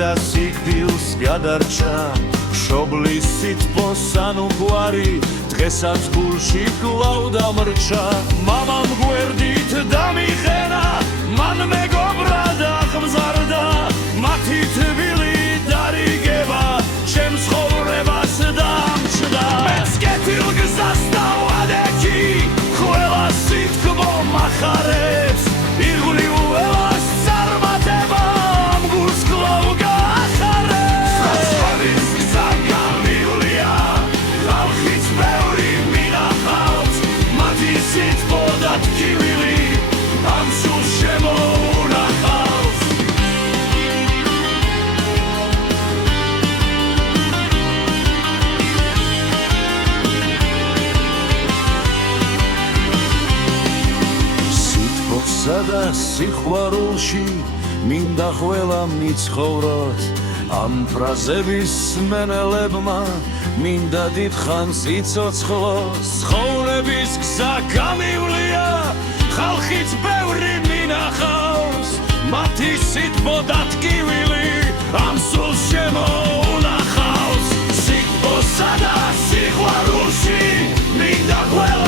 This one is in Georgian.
და სიკვდილს გადარჩა მშობლის სითბოს ანუგვარი დღესაც გულში კვლავ დამრჩა მამამ გვერდით დამიხენა მან მეგობრა დახმზარდა მათი თბილი დარიგება ჩემს ცხოვრებას დამჭდა მეც კეთილ გზას დავადექი ყველა სითბო მახარებს ირგვლივ ველას წარმატება ამ გულს კვლავ გაახარებს საცვალის გზა გამივლია ხალხიც ბევრი მინახავს მათი სითბო და ტკივილი ამ სულს შემოუნახავს სითბოსა და სიყვარულში მინდა ყველა მიცხოვროთ ამ ფრაზების მენელებმა მინდა დიდხანს იცოცხლოს ცხოვრების გზა გამივლია ხალხიც ბევრი მინახავს მათი სითბო და ტკივილი ამ სულს შემოუნახავს სითბოსა და სიყვარულში მინდა ყველა